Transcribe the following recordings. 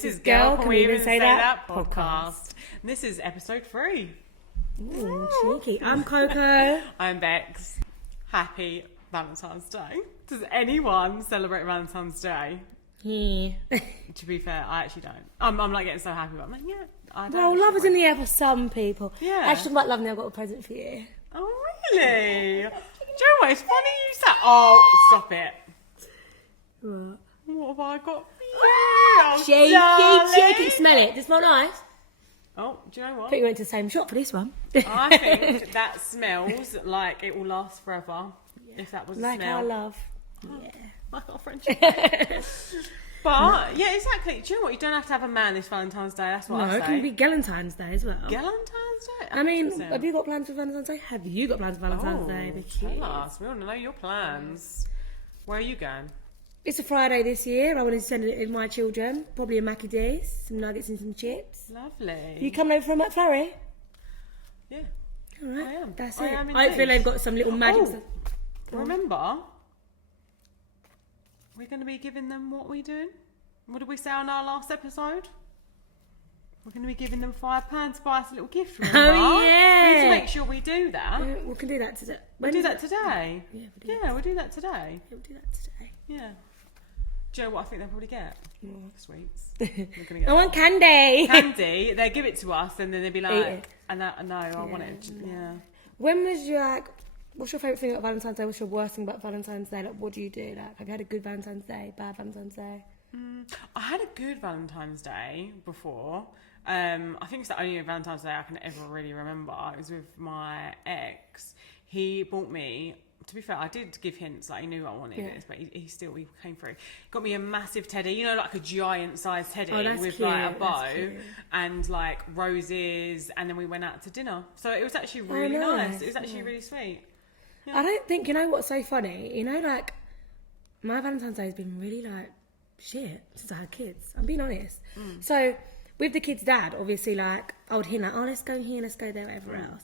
This is Girl, Can We Even Say That podcast. And this is episode 3. Ooh, cheeky. I'm Coco. I'm Bex. Happy Valentine's Day. Does anyone celebrate Valentine's Day? Yeah. To be fair, I actually don't. I'm like getting so happy, but I'm like, yeah, I don't. Well, love is in the air for some people. Yeah. Actually, talking about love now, I've got a present for you. Oh, really? Do you know what? It's funny you said. Oh, stop it. What? What have I got for you? Cheeky. Smell it. Does it smell nice? Oh, do you know I what? think you went to the same shop for this one. I think that smells like it will last forever. Yeah. If that was like a smell. our love. Yeah. Like our friendship. But, yeah, exactly. Do you know what? You don't have to have a man this Valentine's Day. That's what I say. No, it can be Galentine's Day as well. Galentine's Day? I mean, have you got plans for Valentine's Day? Have you got plans for Valentine's Day? Tell us. We want to know your plans. Where are you going? It's a Friday this year. I want to send it in my children. Probably a Mackie D's, some nuggets and some chips. Lovely. You coming over from McFlurry? Yeah. All right. I am. That's I it. am Hopefully they've got some little magic stuff. Remember, we're going to be giving them what we do. What did we say on our last episode? We're going to be giving them £5 to buy us a little gift. Remember? Oh, yeah. We need to make sure we do that. Yeah, we can do that today. We'll do that today. Yeah, We'll do that today. Yeah, we'll do that today. Yeah. Do you know what I think they'll probably get? Sweets. I want candy. Candy. They give it to us and then they'll be Eat like, it. I want it. Yeah. When was your, what's your favourite thing about Valentine's Day? What's your worst thing about Valentine's Day? Like, what do you do? Like, have you had a good Valentine's Day? Bad Valentine's Day? I had a good Valentine's Day before. I think it's the only Valentine's Day I can ever really remember. It was with my ex. He bought me, to be fair, I did give hints, like he knew I wanted this, but he came through. Got me a massive teddy, you know, like a giant sized teddy with cute. like a bow and like roses, and then we went out to dinner. So it was actually really nice. It was actually really sweet. Yeah. I don't think, you know what's so funny? You know, like, my Valentine's Day has been really like shit since I had kids. I'm being honest. So with the kids' dad, obviously, like, I would hear like, oh, let's go here, let's go there, whatever else.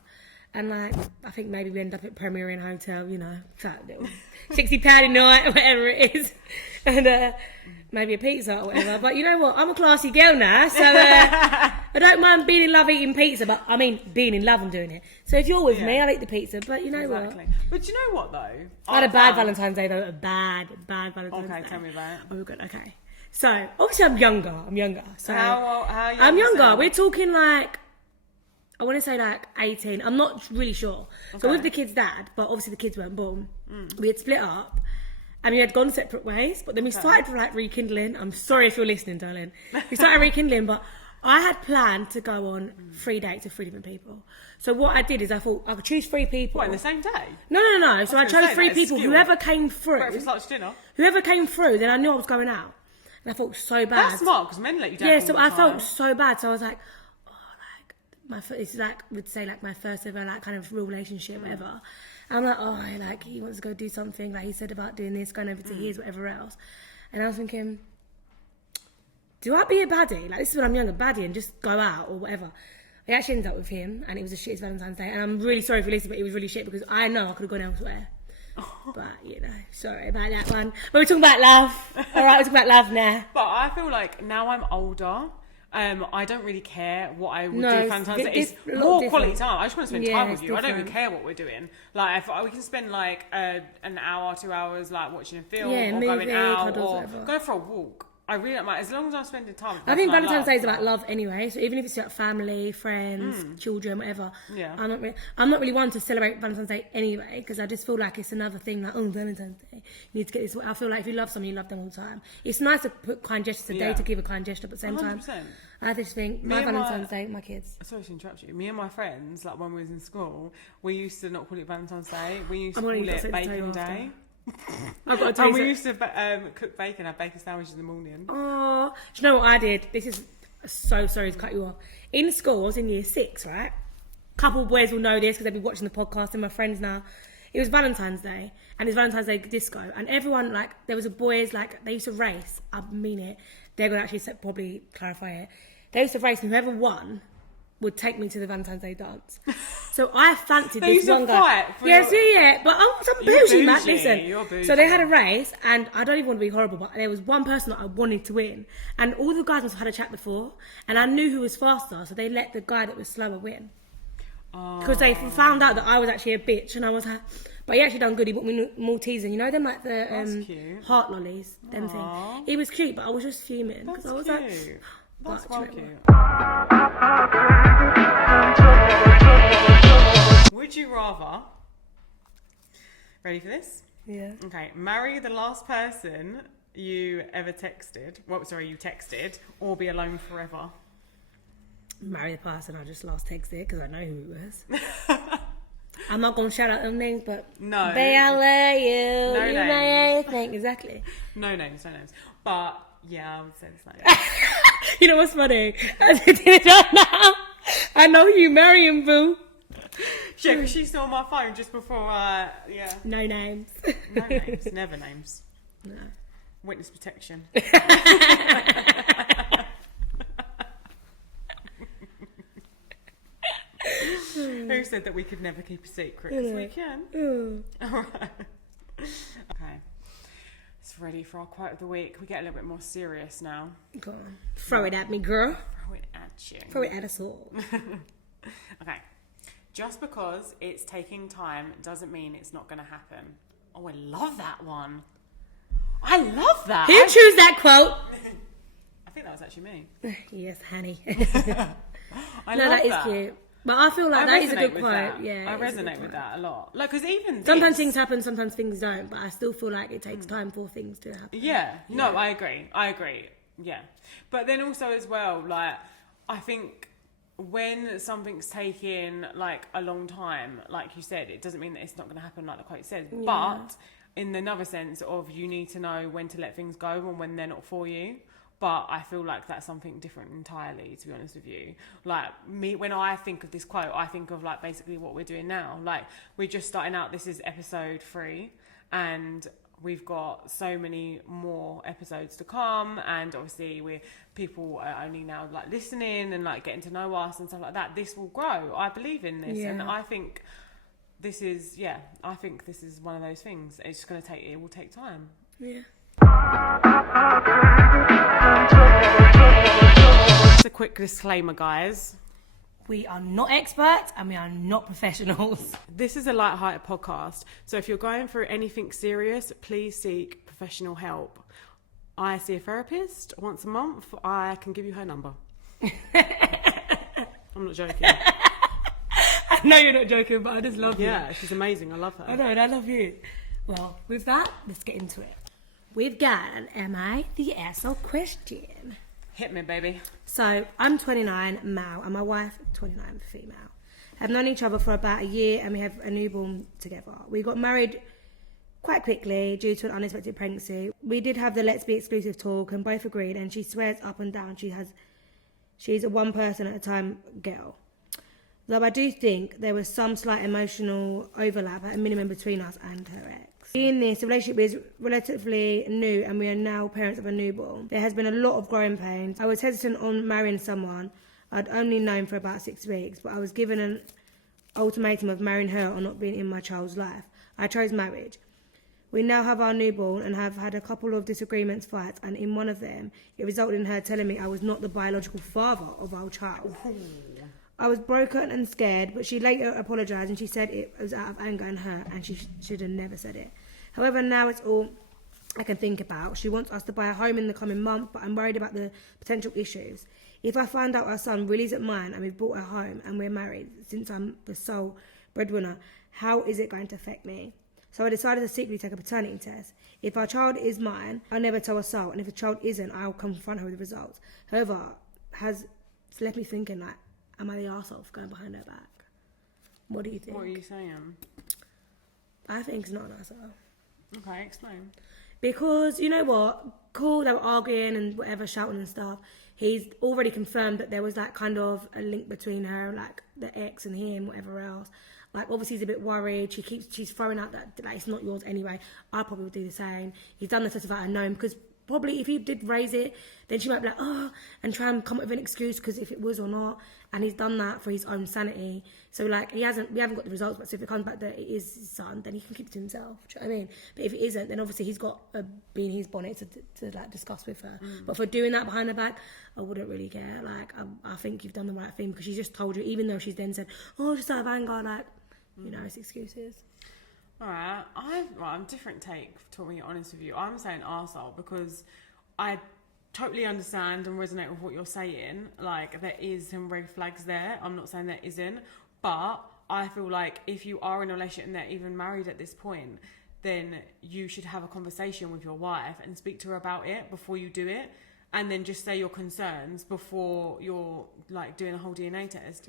And like, I think maybe we end up at Premier Inn Hotel, you know, that little £60 a night, whatever it is, and maybe a pizza or whatever. But you know what? I'm a classy girl now, so I don't mind being in love eating pizza. But I mean, being in love and doing it. So if you're with me, I'll eat the pizza. But you know what? But do you know what though? I had a bad Valentine's Day though. A bad Valentine's Day. Okay, tell me about it. Oh, good. Okay. So obviously I'm younger. So how young I'm younger. We're talking like, I want to say like 18. I'm not really sure. Okay. So with the kids' dad, but obviously the kids weren't born. We had split up and we had gone separate ways. But then we started like rekindling. I'm sorry if you're listening, darling. We started rekindling, but I had planned to go on 3 dates with 3 different people. So what I did is I thought I could choose 3 people. What, in the same day? No. So I chose 3 people. Whoever came through. Breakfast, lunch, dinner. Whoever came through, then I knew I was going out. And I felt so bad. That's smart, because men let you down. Yeah, so I felt so bad. So I was like, it's like, would say like my first ever like kind of real relationship, whatever. And I'm like, like he wants to go do something, like he said about doing this, going over to his, whatever else. And I was thinking, do I be a baddie? Like, this is when I'm younger, baddie, and just go out or whatever. I actually ended up with him, and it was the shittest Valentine's Day. And I'm really sorry for listening, but it was really shit because I know I could have gone elsewhere. But, you know, sorry about that one. But we're talking about love. All right, we're talking about love now. But I feel like now I'm older, I don't really care what I would do for Valentine's Day. It's more quality time. I just want to spend time with you. I don't even care what we're doing. Like, if we can spend like an hour, 2 hours, like watching a film or going out or going for a walk. I really don't mind, as long as I'm spending time. I think Valentine's Day is about love anyway. So even if it's like family, friends, children, whatever. Yeah. I'm not really one to celebrate Valentine's Day anyway, because I just feel like it's another thing. Like, oh, Valentine's Day, you need to get this. I feel like if you love someone, you love them all the time. It's nice to put kind gestures a day to give a kind gesture, but at the same 100%. time, I just think my Valentine's Day, my kids. Sorry to interrupt you. Me and my friends, like when we was in school, we used to not call it Valentine's Day. We used to call it Bacon Day. I've got to and we used to cook bacon, have bacon sandwiches in the morning. Oh, do you know what I did? This is so sorry to cut you off. In school, I was in year 6, right? Couple of boys will know this because they've been watching the podcast, and my friends now. It was Valentine's Day, and it was Valentine's Day disco, and everyone, like, there was a boys, like, they used to race. I mean it. They're going to actually probably clarify it. They used to race, and whoever won would take me to the Valentine's Day dance. So I fancied They this used to one guy. fight for Yes, your- yeah. But I'm some You're bougie, man. bougie, Listen. you're bougie. So they had a race, and I don't even want to be horrible, but there was one person that I wanted to win, and all the guys must have had a chat before, and I knew who was faster, so they let the guy that was slower win. Because they found out that I was actually a bitch, and I was like, but he actually done good. He bought me Maltesers, and you know them like That's the cute. heart lollies, them thing. He was cute, but I was just fuming That's because I was cute. like, That's but, well do you know cute. Would you rather? Ready for this? yeah. Okay, marry the last person you ever texted. You texted, or be alone forever. Marry the person I just last texted because I know who it was. I'm not gonna shout out them names, but No. Babe, I love you. No you names. know everything exactly. No names. But yeah, I would say the same. You know what's funny? I know you marry him, boo. Yeah, because she saw my phone just before. Yeah. No names. No names. Never names. No. Witness protection. Who said that we could never keep a secret? Because we can. Alright. Okay. It's ready for our quote of the week. We get a little bit more serious now. Go on. Throw it at me, girl. Throw it at you. Throw it at us all. Okay. Just because it's taking time doesn't mean it's not going to happen. Oh, I love that one. I love that. Who chose that quote? I think that was actually me. Yes, honey. I No, love that is cute. But I feel like that is a resonate good with quote. that. Yeah, I it is a good resonate with quote. that a lot. Like, because even Sometimes this- things happen, sometimes things don't. But I still feel like it takes time for things to happen. Yeah. No, I agree. Yeah. But then also as well, like, I think when something's taking like a long time, like you said, it doesn't mean that it's not going to happen like the quote says. Yeah. But in another sense of you need to know when to let things go and when they're not for you. But I feel like that's something different entirely, to be honest with you. Like, me, when I think of this quote, I think of, like, basically what we're doing now. Like, we're just starting out. This is episode 3. And we've got so many more episodes to come. And, obviously, people are only now, like, listening and, like, getting to know us and stuff like that. This will grow. I believe in this. Yeah. And I think this is, I think this is one of those things. It's just going to it will take time. Yeah. Just a quick disclaimer, guys. We are not experts and we are not professionals. This is a light-hearted podcast, so if you're going through anything serious, please seek professional help. I see a therapist once a month. I can give you her number. I'm not joking. I know you're not joking, but I just love you. Yeah, she's amazing. I love her. I know, and I love you. Well, with that, let's get into it. We've got an Am I the Asshole question. Hit me, baby. So, I'm 29, male, and my wife, 29, female. Have known each other for about a year, and we have a newborn together. We got married quite quickly due to an unexpected pregnancy. We did have the let's be exclusive talk, and both agreed, and she swears up and down she's a one person at a time girl. Though I do think there was some slight emotional overlap at a minimum between us and her ex. In this, the relationship is relatively new and we are now parents of a newborn. There has been a lot of growing pains. I was hesitant on marrying someone I'd only known for about 6 weeks, but I was given an ultimatum of marrying her or not being in my child's life. I chose marriage. We now have our newborn and have had a couple of disagreements, fights, and in one of them, it resulted in her telling me I was not the biological father of our child. I was broken and scared, but she later apologised and she said it was out of anger and hurt and she should have never said it. However, now it's all I can think about. She wants us to buy a home in the coming month, but I'm worried about the potential issues. If I find out our son really isn't mine and we've bought a home and we're married, since I'm the sole breadwinner, how is it going to affect me? So I decided to secretly take a paternity test. If our child is mine, I'll never tell a soul, and if the child isn't, I'll confront her with the results. However, it's left me thinking, like, am I the arsehole for going behind her back? What do you think? What are you saying? I think it's not an arsehole. Okay, explain. Because, you know what? Cool, they were arguing and whatever, shouting and stuff. He's already confirmed that there was that kind of a link between her, like the ex and him, whatever else. Like, obviously he's a bit worried. She's throwing out that like, it's not yours anyway. I probably would do the same. He's done the test without her knowing because probably if he did raise it, then she might be like, oh, and try and come up with an excuse because if it was or not, and he's done that for his own sanity. So like we haven't got the results, but so if it comes back that it is his son, then he can keep it to himself. Do you know what I mean? But if it isn't, then obviously he's got a bee in his bonnet to like discuss with her. But for doing that behind her back, I wouldn't really care. Like I think you've done the right thing because she just told you, even though she's then said, oh, just out of anger, like you know, it's excuses. Alright, I'm different take, to be honest with you. I'm saying arsehole because I totally understand and resonate with what you're saying. Like, there is some red flags there. I'm not saying there isn't. But I feel like if you are in a relationship and they're even married at this point, then you should have a conversation with your wife and speak to her about it before you do it. And then just say your concerns before you're like doing a whole DNA test.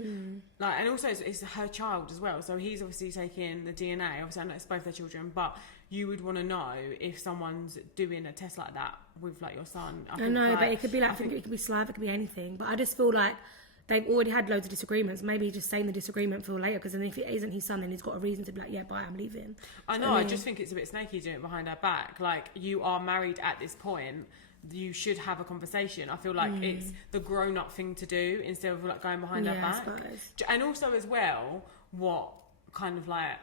Like, and also it's her child as well. So he's obviously taking the DNA. Obviously, I know it's both their children, but you would want to know if someone's doing a test like that with like your son. I know, but it could be like, I think it could be saliva, it could be anything. But I just feel like they've already had loads of disagreements. Maybe just saying the disagreement for later, because then if it isn't his son, then he's got a reason to be like, yeah, bye, I'm leaving. I know. I just think it's a bit snaky doing it behind her back. Like, you are married at this point. You should have a conversation. I feel like it's the grown-up thing to do instead of like going behind her back. And also as well, what kind of like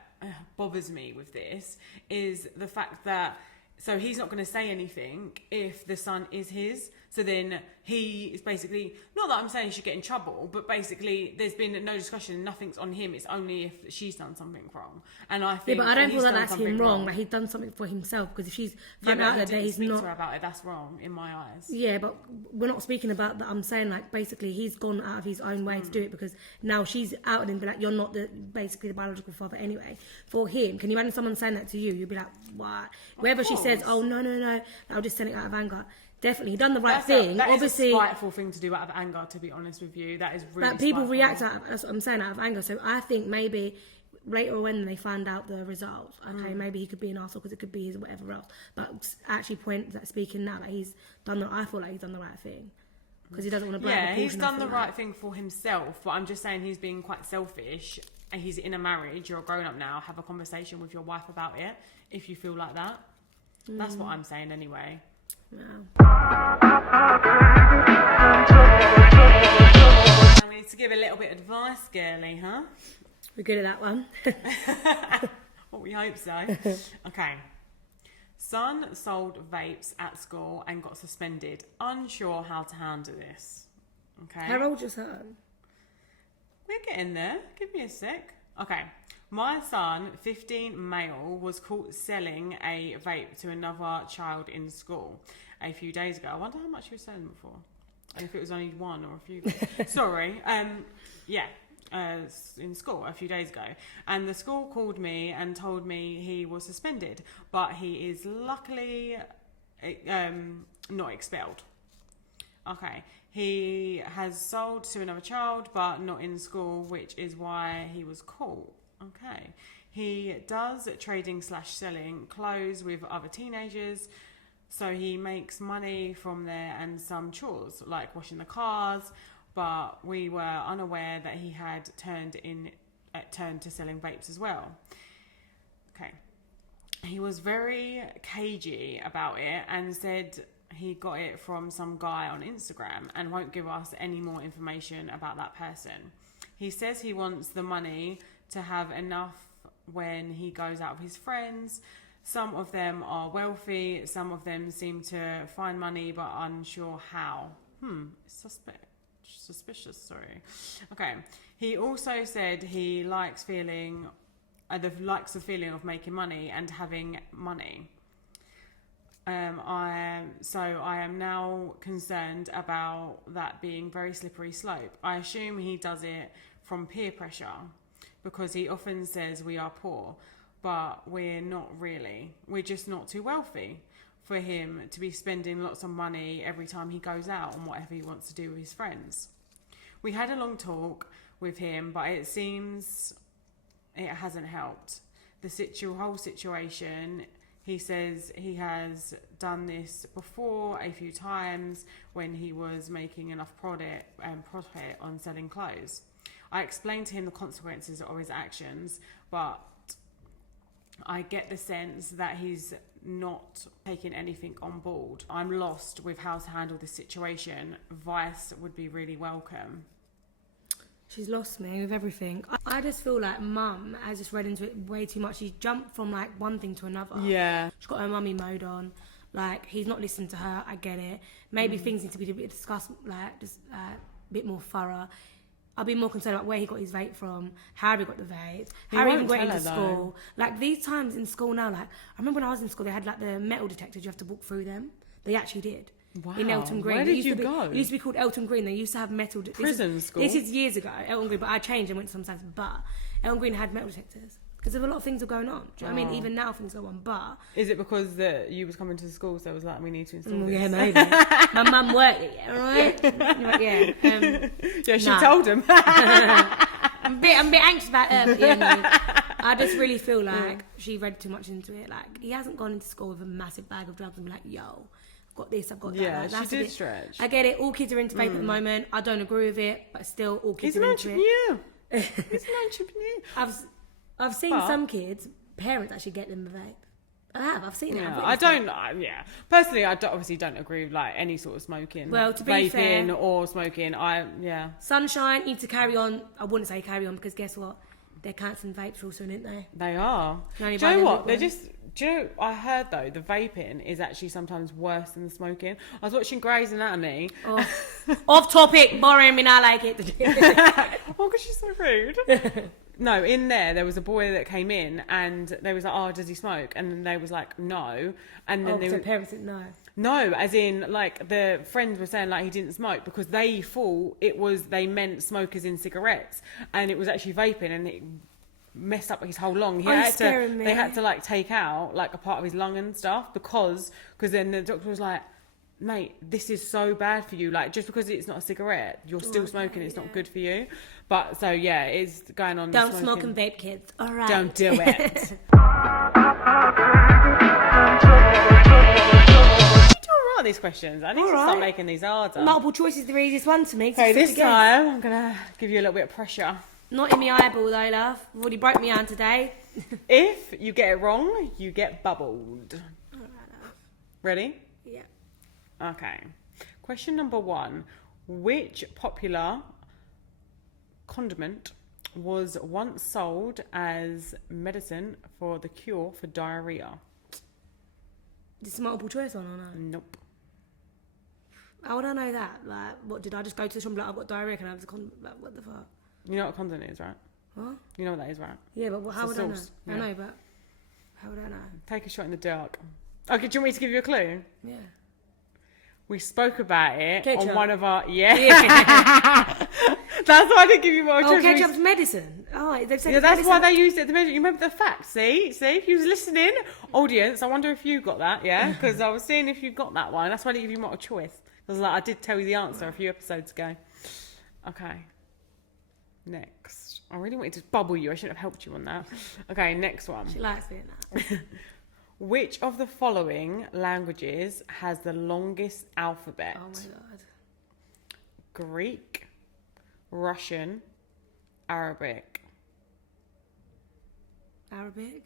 bothers me with this is the fact that so he's not going to say anything if the son is his. So then he is basically, not that I'm saying he should get in trouble, but basically there's been no discussion, nothing's on him. It's only if she's done something wrong. And I think, yeah, but I don't feel like that's him wrong. Like he's done something for himself, because if she's found out that he's not to her about it, that's wrong in my eyes. Yeah, but we're not speaking about that. I'm saying like basically he's gone out of his own way to do it, because now she's outed him, but like you're not basically the biological father anyway. For him, can you imagine someone saying that to you? You'd be like, what? Wherever she says, oh no, I'll just send it out of anger. Definitely, he done the right thing. That obviously, is a spiteful thing to do out of anger. To be honest with you, that is really. Like people spiteful. react that's what I'm saying, out of anger. So I think maybe later when they find out the results, okay, maybe he could be an arsehole because it could be his whatever else. But actually, speaking now, that he's done I feel like he's done the right thing, because he doesn't want to blame. Yeah, he's done the right thing for himself. But I'm just saying he's being quite selfish. And he's in a marriage. You're a grown up now. Have a conversation with your wife about it if you feel like that. That's what I'm saying anyway. Wow. We need to give a little bit of advice, girly, huh? We're good at that one. Well, we hope so. Okay. Son sold vapes at school and got suspended. Unsure how to handle this. Okay. How old's your son? We're getting there. Give me a sec. Okay. My son, 15 male, was caught selling a vape to another child in school a few days ago. I wonder how much he was selling before. And if it was only one or a few. Sorry. In school a few days ago. And the school called me and told me he was suspended. But he is luckily not expelled. Okay. He has sold to another child, but not in school, which is why he was caught. Okay. He does trading/selling clothes with other teenagers. So he makes money from there and some chores, like washing the cars. But we were unaware that he had turned to selling vapes as well. Okay. He was very cagey about it and said he got it from some guy on Instagram and won't give us any more information about that person. He says he wants the money to have enough when he goes out with his friends. Some of them are wealthy, some of them seem to find money but unsure how. Suspicious, sorry. Okay. He also said he likes the feeling of making money and having money. I am now concerned about that being very slippery slope. I assume he does it from peer pressure because he often says we are poor, but we're not really. We're just not too wealthy for him to be spending lots of money every time he goes out on whatever he wants to do with his friends. We had a long talk with him, but it seems it hasn't helped. The whole situation, he says he has done this before a few times when he was making enough profit on selling clothes. I explained to him the consequences of his actions, but I get the sense that he's not taking anything on board. I'm lost with how to handle this situation. Advice would be really welcome. She's lost me with everything. I just feel like mum has just read into it way too much. She's jumped from like one thing to another. Yeah. She's got her mummy mode on. Like, he's not listening to her. I get it. Maybe things need to be a bit discussed, like, just a bit more thorough. I'll be more concerned about where he got his vape from, how he got the vape, how he even got into school. Like, these times in school now, like, I remember when I was in school, they had, like, the metal detectors. You have to walk through them. They actually did. Wow. In Elton Green. Where did you go? It used to be called Elton Green. They used to have metal... Prison school? This is years ago, Elton Green, but I changed and went to some science. But Elton Green had metal detectors. Because a lot of things were going on. Do you know what I mean? Even now things go on, but... Is it because that you was coming to school, so it was like, we need to install this? Yeah, maybe. My mum worked it, right? Like, yeah. Yeah, she told him. I'm a bit anxious about her, but yeah, no. I just really feel like she read too much into it. Like, he hasn't gone into school with a massive bag of drugs and be like, yo, I've got this, I've got that. Yeah, like, she did stretch. I get it. All kids are into vape at the moment. I don't agree with it, but still, all kids are into it. He's an entrepreneur. I've seen some kids, parents actually get them a vape. I've seen it. Yeah, I don't. Personally, obviously don't agree with like any sort of smoking. Well, to be vaping fair, or smoking, Sunshine need to carry on. I wouldn't say carry on because guess what? They're cancelling vapes real soon, aren't they? They are. Do you know what? They're just. Do you know? I heard though the vaping is actually sometimes worse than the smoking. I was watching Grey's Anatomy. Oh. Off topic, boring. Me not like it. Oh, because she's so rude. No, in there was a boy that came in and they was like, oh, does he smoke? And then they was like, no. And then so parents didn't know. No, as in, like, the friends were saying, like, he didn't smoke because they thought they meant smokers in cigarettes. And it was actually vaping and it messed up his whole lung. They had to, like, take out, like, a part of his lung and stuff because then the doctor was like, mate, this is so bad for you. Like, just because it's not a cigarette, you're still smoking, it's not good for you. But, so, yeah, it's going on. Don't smoke and vape, kids. All right. Don't do it. These questions. I need to start making these harder. Multiple choice is the easiest one to me. Okay, this time I'm gonna give you a little bit of pressure. Not in my eyeball though, love. I've already broke my hand today. If you get it wrong, you get bubbled. Alright, love. Ready? Yeah. Okay. Question number 1. Which popular condiment was once sold as medicine for the cure for diarrhea? Is this multiple choice one or no? Nope. How would I know that? Like, what, did I just go to the shop and be like, I've got diarrhea, can I have the condom? Like, what the fuck? You know what condiment is, right? What? You know what that is, right? Yeah, but how would I know? Yeah. I know, but how would I know? Take a shot in the dark. Okay, do you want me to give you a clue? Yeah. We spoke about it Ketchup. on one of our... Yeah. That's why I didn't give you more choice. Oh, ketchup's medicine. Oh, they've said that's medicine. why they used it to measure. You remember the facts? See, if you was listening, audience. I wonder if you got that. Yeah, because I was seeing if you got that one. That's why I didn't give you more choice. I did tell you the answer a few episodes ago. Okay. Next, I really wanted to bubble you. I shouldn't have helped you on that. Okay, next one. She likes doing that. Which of the following languages has the longest alphabet? Oh my god. Greek, Russian, Arabic. Arabic?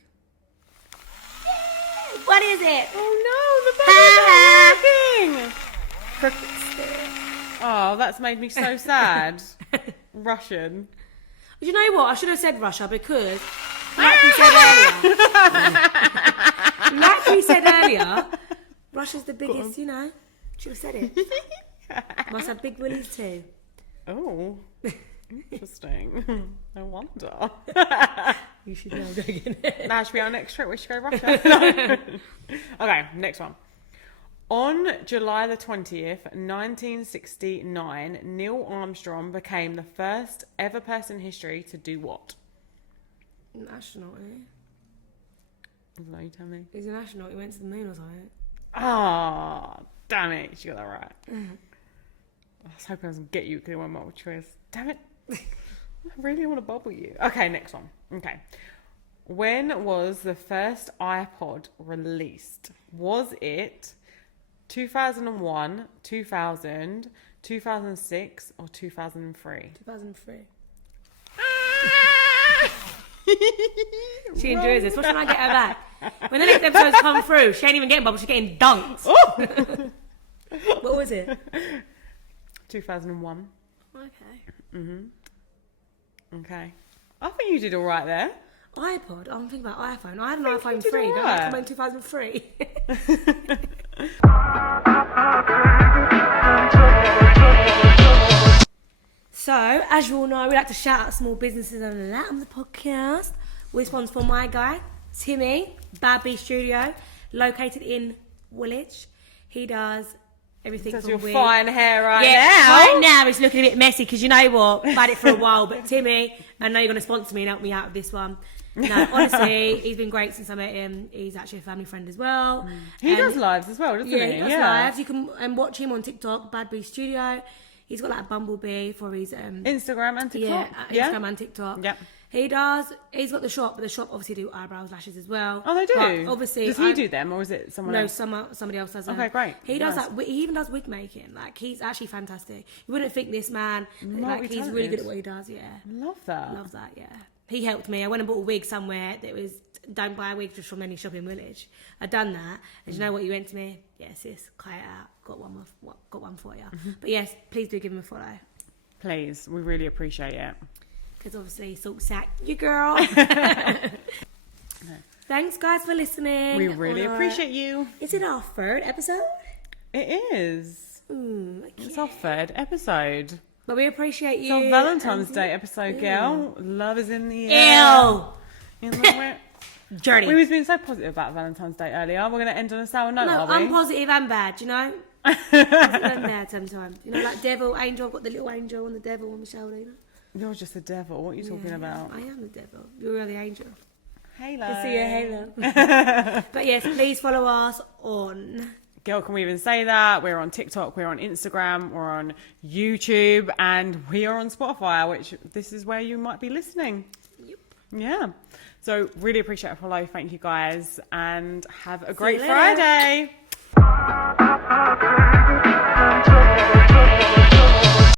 What is it? Oh no, the bell's not working! Oh, that's made me so sad. Russian. You know what? I should have said Russia because, like we said earlier, Russia's the biggest, you know. Should have said it. Must have big willies too. Oh, interesting. No wonder. You should know again. That should be our next trip. We should go Russia. Okay, next one. On July the 20th, 1969, Neil Armstrong became the first ever person in history to do what? An astronaut, eh? No, you tell me. He's an astronaut. He went to the moon or something. Ah, damn it. You got that right. I was hoping I was going to get you because it went multiple choice. Damn it. I really want to bubble you. Okay, next one. Okay. When was the first iPod released? Was it 2001, 2000, 2006, or 2003? 2003. She enjoys this. What should I get her back? When the next episodes come through, she ain't even getting bubbles, she's getting dunked. Oh! What was it? Okay. 2001. Okay. I think you did all right there. iPod. I'm thinking about iPhone. I had an iPhone you did 3. all Don't right. I come in 2003? So, as you all know, we like to shout out small businesses and that on the podcast. This one's for my guy, Timmy, Bad Bee Studio, located in Woolwich. He does everything That's from your wig. fine hair now. Right now it's looking a bit messy because you know what? I've had it for a while, but Timmy, I know you're going to sponsor me and help me out with this one. No, honestly, he's been great since I met him. He's actually a family friend as well. He does lives as well, doesn't he? Yeah, he does lives. You can watch him on TikTok, Bad Bee Studio. He's got like a Bumblebee for his Instagram and TikTok. Instagram and TikTok. Yep. He does. He's got the shop, but the shop obviously do eyebrows, lashes as well. Oh, they do. But obviously, does he do them or is it someone else? No, somebody else does them. Okay, great. He does Nice. like. He even does wig making. Like he's actually fantastic. You wouldn't think this man. Like he's Multi-talented. really good at what he does. Yeah. Love that. Love that. Yeah. He helped me. I went and bought a wig somewhere that was. Don't buy a wig just from any shop in Woolwich. I'd done that, and you know what? You went to me. Yes, sis, cut it out. Got one for you. But yes, please do give him a follow. Please, we really appreciate it. Because obviously, Salt Sack, you girl. Thanks, guys, for listening. We really appreciate you. Is it our third episode? It is. Okay. It's our third episode. But we appreciate you. It's our Valentine's Day episode, girl. Love is in the air. Ew. You know, Dirty. we was being so positive about Valentine's Day earlier. We're going to end on a sour note, No, are we? I'm positive and bad, you know? Positive and bad sometimes. You know, like devil, angel. I've got the little angel and the devil on my shoulder, you know? You're just a devil. What are you talking about? I am the devil. You're the angel. Halo. I see your halo. But yes, please follow us on... Girl, can we even say that? We're on TikTok, we're on Instagram, we're on YouTube, and we are on Spotify, which this is where you might be listening. Yep. Yeah. So really appreciate a follow. Thank you guys, and have a great you later. Friday.